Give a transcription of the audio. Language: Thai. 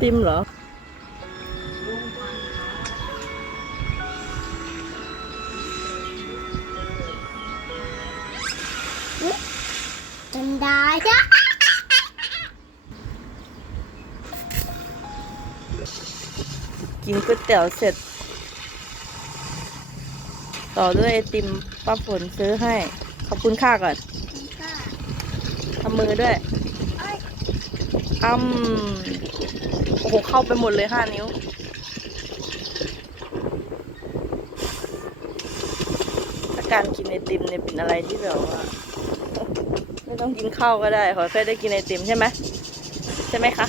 ติมเหรอ จำได้กินก๋วยเตี๋ยวเสร็จ ต่อด้วยไอติมป้าฝนซื้อให้ ขอบคุณค่าก่อนทำมือด้วยอ้ำ โอ้โห เข้าไปหมดเลยห้านิ้ว ถ้าการกินไอติมเนี่ยเป็นอะไรที่แบบว่า ไม่ต้องกินข้าวก็ได้ ขอแค่ได้กินไอติมใช่ไหม ใช่ไหมคะ